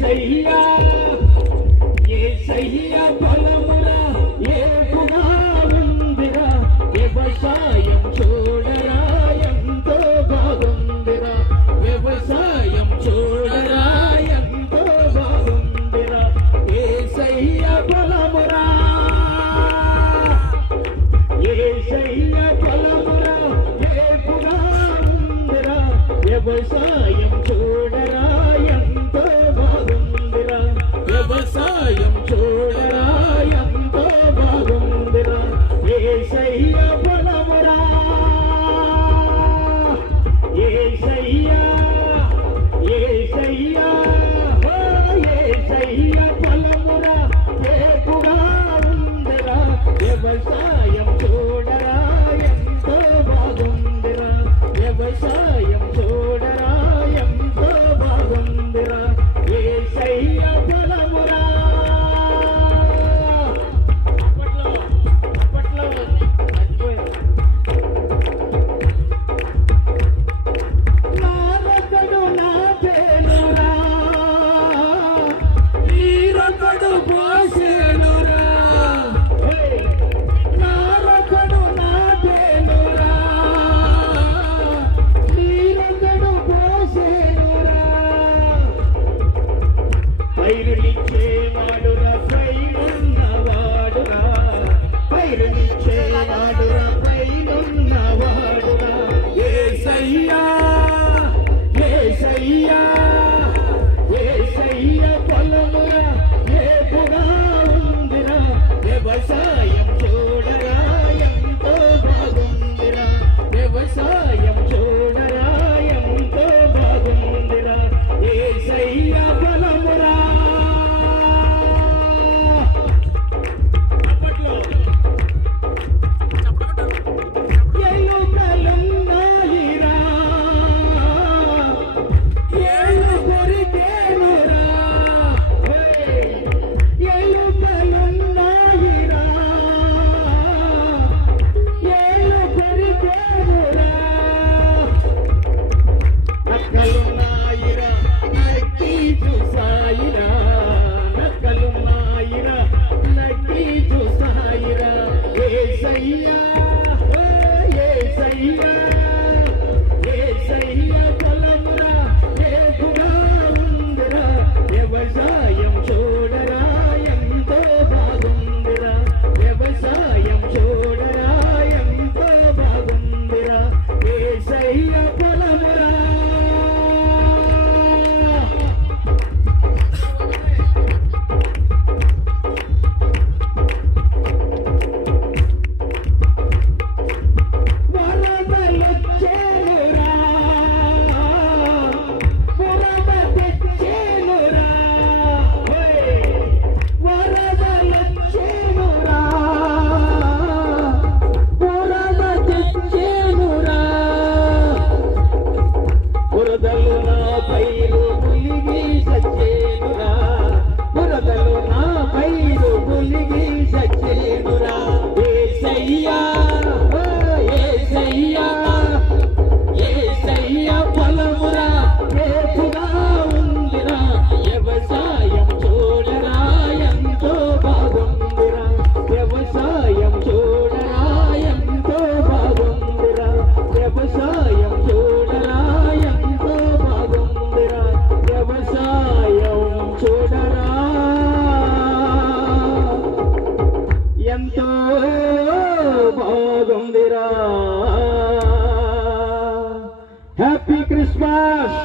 యేసయ్యా యేసయ్యా బలమురా ఏపుగా ఉందిరా వ్యవసాయం చూడరా ఎంతో బాగుందిరా వ్యవసాయం చూడరా ఎంతో బాగుందిరా యేసయ్యా బలమురా యేసయ్యా బలమురా ఏపుగా ఉందిరా వ్యవసాయం చూడరా ఎంతో బాగుందిరా వ్యవసాయం చూడరా ఎంతో బాగుందిరా యేసయ్యా బలమురా యేసయ్యా యేసయ్యా యేసయ్యా బలమురా ఏపుగా ఉందిరా వ్యవసాయం చూడరా ఎంతో బాగుందిరా వ్యవసాయం చూడరా ఎంతో బాగుందిరా యేసయ్యా బలమురా నారొకడు నా పేనురా నీరొకడు పోసేనురా నారొకడు నా పేనురా నీరొకడు పోసేనురా పైరునిచ్చేవాడురా పైనున్నవాడురా పైరునిచ్చేవాడురా పైనున్నవాడురా యేసయ్యా యేసయ్యా యేసయ్యా బలమురా ఏపుగా ఉందిరా వ్యవసాయం చూడరా ఎంతో బాగుందిరా వ్యవసాయం చూడరా ఎంతో బాగుందిరా యేసయ్యా బలమురా ఎలుకలున్నాయిరా ఏళ్ళు కొరికేనురా ఎలుకలున్నాయిరా ఏళ్ళు కొరికేనురా నక్కలున్నాయిరా నక్కి చూసాయిరా నక్కలున్నాయిరా నక్కి చూసాయిరా యేసయ్యా యేసయ్యా యేసయ్యా బలమురా ఏపుగా ఉందిరా వ్యవసాయం చూడరా ఎంతో బాగుందిరా వ్యవసాయం చూడరా ఎంతో బాగుందిరా యేసయ్యా బలమురా వరదలొచ్చేనురా వరద తెచ్చేనురా వరదలొచ్చేనురా వరద తెచ్చేనురా వరదలు నా పైరు ములిగి సచ్చేనురా వరదలు నా పైరు ములిగి సచ్చేనురా యేసయ్యా యేసయ్యా యేసయ్యా బలమురా ఏపుగా ఉందిరా వ్యవసాయం చూడరా ఎంతో బాగుందిరా వ్యవసాయం చూడరా ఎంతో బాగుందిరా వ్యవసాయం చూడరా ఎంతో బాగుందిరా వ్యవసాయం చూడరా ఎంతో బాగుందిరా హ్యాపీ క్రిస్మస్.